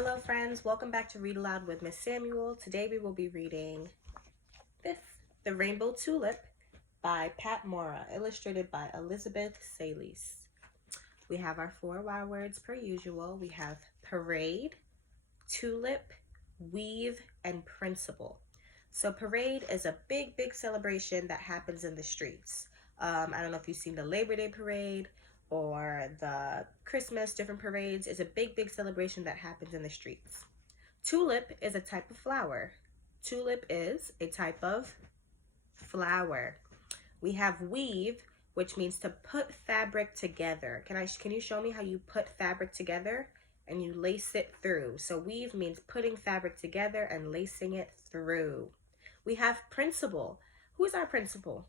Hello friends, welcome back to Read Aloud with Miss Samuel. Today we will be reading this, The Rainbow Tulip by Pat Mora, illustrated by Elizabeth Salis. We have our 4 wow words per usual. We have parade, tulip, weave, and principle. So parade is a big celebration that happens in the streets. I don't know if you've seen the Labor Day parade or the Christmas, different parades. It's a big celebration that happens in the streets. Tulip is a type of flower. Tulip is a type of flower. We have weave, which means to put fabric together. Can you show me how you put fabric together and you lace it through? So weave means putting fabric together and lacing it through. We have principal. Who is our principal?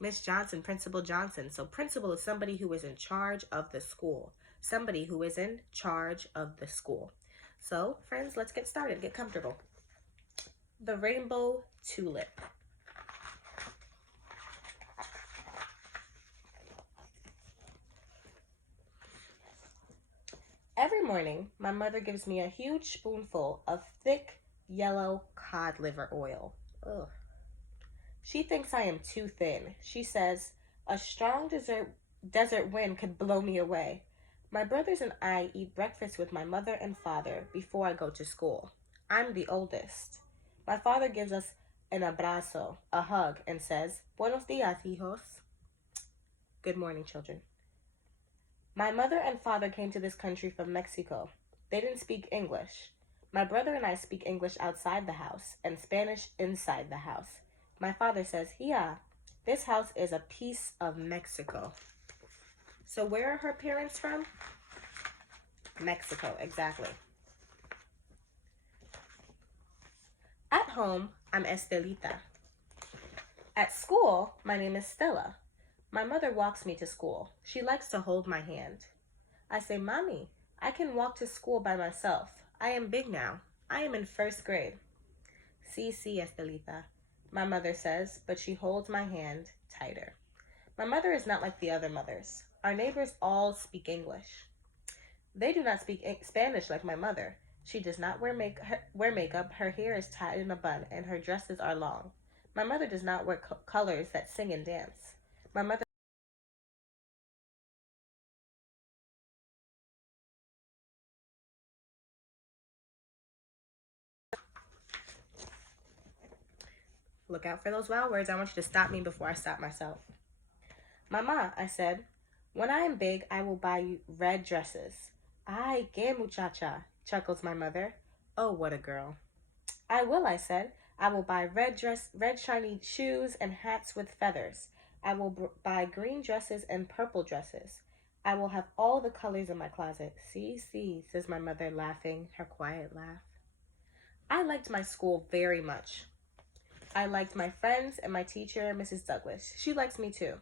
Miss Johnson, Principal Johnson. So principal is somebody who is in charge of the school. Somebody who is in charge of the school. So friends, let's get started. Get comfortable. The Rainbow Tulip. Every morning, my mother gives me a huge spoonful of thick, yellow cod liver oil. Ugh. She thinks I am too thin. She says, a strong desert wind could blow me away. My brothers and I eat breakfast with my mother and father before I go to school. I'm the oldest. My father gives us an abrazo, a hug, and says, Buenos dias, hijos. Good morning, children. My mother and father came to this country from Mexico. They didn't speak English. My brother and I speak English outside the house and Spanish inside the house. My father says, yeah, this house is a piece of Mexico. So where are her parents from? Mexico, exactly. At home, I'm Estelita. At school, my name is Stella. My mother walks me to school. She likes to hold my hand. I say, Mommy, I can walk to school by myself. I am big now. I am in 1st grade. Sí, Estelita, my mother says, but she holds my hand tighter. My mother is not like the other mothers. Our neighbors all speak English. They do not speak Spanish like my mother. She does not wear makeup, her hair is tied in a bun, and her dresses are long. My mother does not wear colors that sing and dance. My mother Look out for those wow words. I want you to stop me before I stop myself. Mama, I said, when I am big, I will buy you red dresses. Ay, que muchacha, chuckles my mother. Oh, what a girl. I will, I said. I will buy red shiny shoes and hats with feathers. I will buy green dresses and purple dresses. I will have all the colors in my closet. See, says my mother, laughing, her quiet laugh. I liked my school very much. I liked my friends and my teacher, Mrs. Douglas. She likes me too.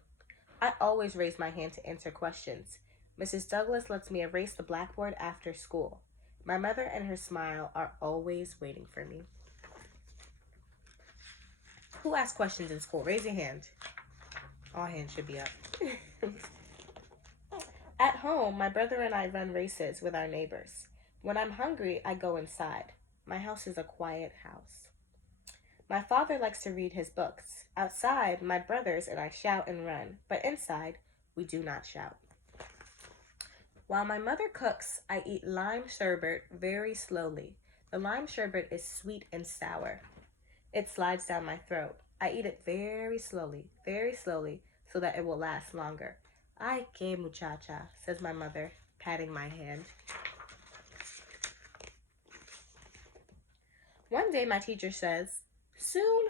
I always raise my hand to answer questions. Mrs. Douglas lets me erase the blackboard after school. My mother and her smile are always waiting for me. Who asks questions in school? Raise your hand. All hands should be up. At home, my brother and I run races with our neighbors. When I'm hungry, I go inside. My house is a quiet house. My father likes to read his books. Outside, my brothers and I shout and run, but inside, we do not shout. While my mother cooks, I eat lime sherbet very slowly. The lime sherbet is sweet and sour. It slides down my throat. I eat it very slowly, so that it will last longer. Ay, que muchacha, says my mother, patting my hand. One day my teacher says, soon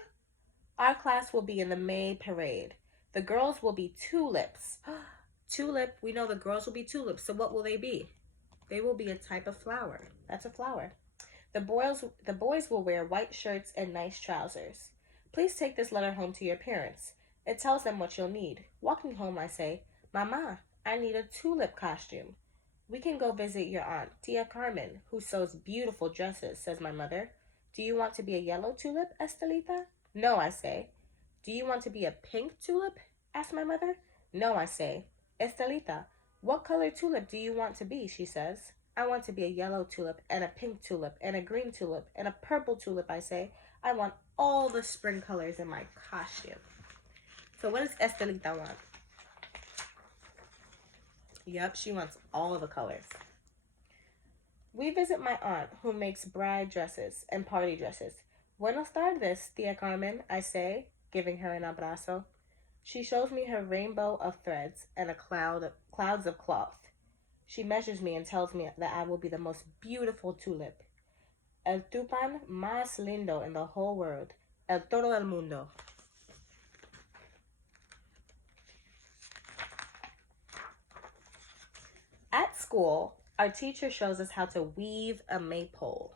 our class will be in the May parade. The girls will be tulips. Tulip, we know the girls will be tulips, so what will they be? They will be a type of flower. That's a flower. The boys will wear white shirts and nice trousers. Please take this letter home to your parents. It tells them what you'll need. Walking home, I say, Mama, I need a tulip costume. We can go visit your aunt, Tia Carmen, who sews beautiful dresses, says my mother. Do you want to be a yellow tulip, Estelita? No, I say. Do you want to be a pink tulip? Asks my mother. No, I say. Estelita, what color tulip do you want to be? She says. I want to be a yellow tulip and a pink tulip and a green tulip and a purple tulip, I say. I want all the spring colors in my costume. So what does Estelita want? Yep, she wants all the colors. We visit my aunt, who makes bride dresses and party dresses. Buenos tardes, Tia Carmen, I say, giving her an abrazo. She shows me her rainbow of threads and clouds of cloth. She measures me and tells me that I will be the most beautiful tulip. El tupan más lindo in the whole world. El todo el mundo. At school, our teacher shows us how to weave a maypole.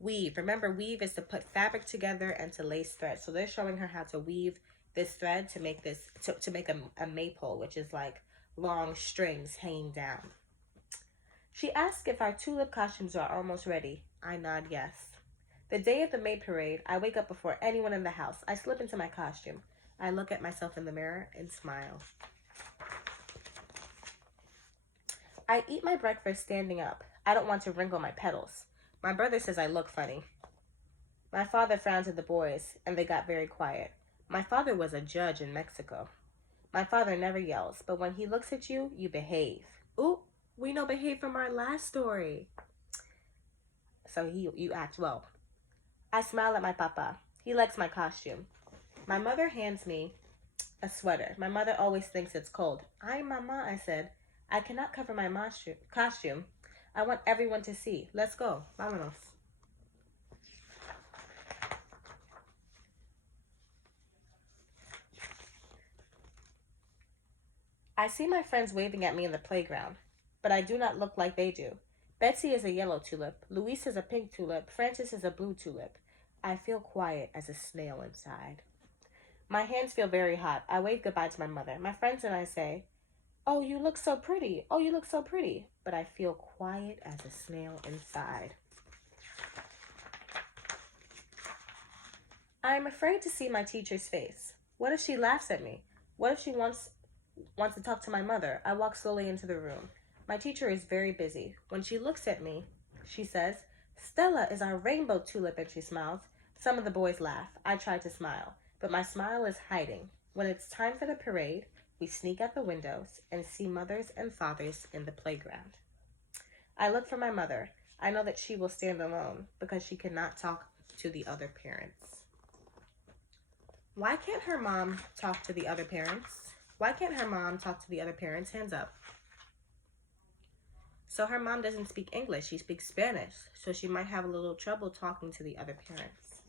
Weave. Remember, weave is to put fabric together and to lace thread. So they're showing her how to weave this thread to make this to make a maypole, which is like long strings hanging down. She asks if our tulip costumes are almost ready. I nod yes. The day of the May parade, I wake up before anyone in the house. I slip into my costume. I look at myself in the mirror and smile. I eat my breakfast standing up. I don't want to wrinkle my petals. My brother says I look funny. My father frowns at the boys, and they got very quiet. My father was a judge in Mexico. My father never yells, but when he looks at you, you behave. Ooh, we know behave from our last story. So you act well. I smile at my papa. He likes my costume. My mother hands me a sweater. My mother always thinks it's cold. Ay, mama, I said. I cannot cover my costume. I want everyone to see. Let's go. Vámonos. I see my friends waving at me in the playground, but I do not look like they do. Betsy is a yellow tulip. Luis is a pink tulip. Francis is a blue tulip. I feel quiet as a snail inside. My hands feel very hot. I wave goodbye to my mother. My friends and I say, "Oh, you look so pretty. Oh, you look so pretty." But I feel quiet as a snail inside. I am afraid to see my teacher's face. What if she laughs at me? What if she wants to talk to my mother? I walk slowly into the room. My teacher is very busy. When she looks at me, she says, "Stella is our rainbow tulip," and she smiles. Some of the boys laugh. I try to smile, but my smile is hiding. When it's time for the parade, we sneak out the windows and see mothers and fathers in the playground. I look for my mother. I know that she will stand alone because she cannot talk to the other parents. Why can't her mom talk to the other parents? Why can't her mom talk to the other parents? Hands up. So her mom doesn't speak English. She speaks Spanish. So she might have a little trouble talking to the other parents.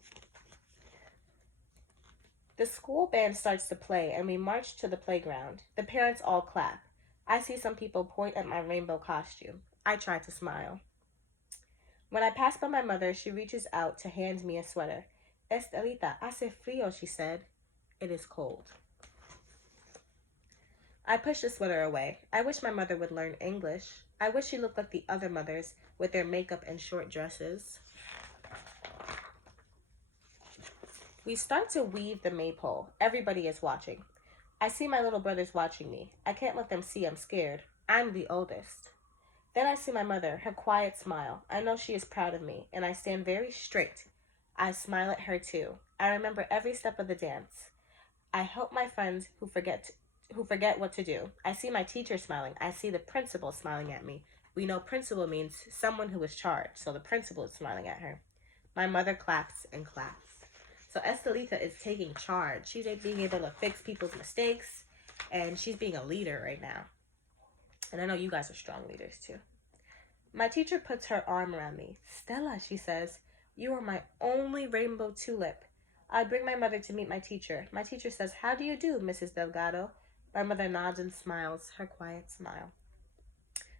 The school band starts to play and we march to the playground. The parents all clap. I see some people point at my rainbow costume. I try to smile. When I pass by my mother, she reaches out to hand me a sweater. "Estelita, hace frío," she said. It is cold. I push the sweater away. I wish my mother would learn English. I wish she looked like the other mothers with their makeup and short dresses. We start to weave the maypole. Everybody is watching. I see my little brothers watching me. I can't let them see I'm scared. I'm the oldest. Then I see my mother, her quiet smile. I know she is proud of me, and I stand very straight. I smile at her too. I remember every step of the dance. I help my friends who forget what to do. I see my teacher smiling. I see the principal smiling at me. We know principal means someone who is charged, so the principal is smiling at her. My mother claps and claps. So Estelita is taking charge. She's being able to fix people's mistakes, and she's being a leader right now. And I know you guys are strong leaders too. My teacher puts her arm around me. "Stella," she says, "you are my only rainbow tulip." I bring my mother to meet my teacher. My teacher says, "How do you do, Mrs. Delgado?" My mother nods and smiles, her quiet smile.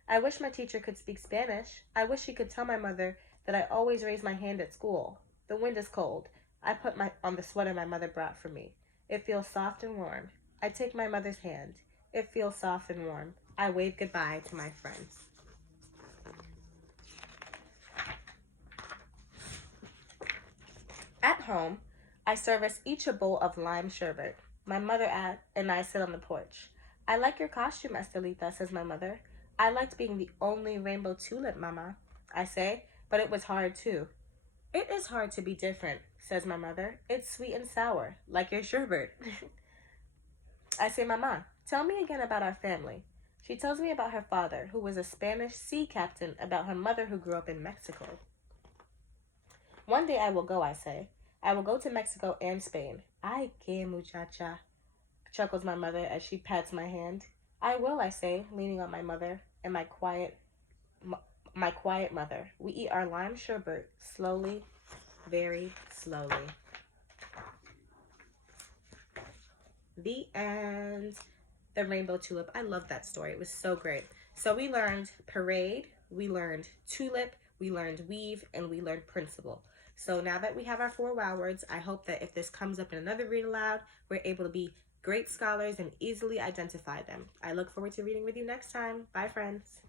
I wish my teacher could speak Spanish. I wish she could tell my mother that I always raise my hand at school. The wind is cold. I put on the sweater my mother brought for me. It feels soft and warm. I take my mother's hand. It feels soft and warm. I wave goodbye to my friends. At home, I serve us each a bowl of lime sherbet. My mother and I sit on the porch. "I like your costume, Estelita," says my mother. I liked being the only rainbow tulip, Mama, I say, but it was hard too. It is hard to be different, says my mother. It's sweet and sour, like your sherbet. I say, Mama, tell me again about our family. She tells me about her father, who was a Spanish sea captain, about her mother, who grew up in Mexico. One day I will go, I say. I will go to Mexico and Spain. Ay, que muchacha, chuckles my mother as she pats my hand. I will, I say, leaning on my mother and my quiet mother. We eat our lime sherbet slowly, very slowly. The end. The rainbow tulip. I love that story. It was so great. So we learned parade, we learned tulip, we learned weave, and we learned principle. So now that we have our 4 wow words, I hope that if this comes up in another read aloud, we're able to be great scholars and easily identify them. I look forward to reading with you next time. Bye, friends.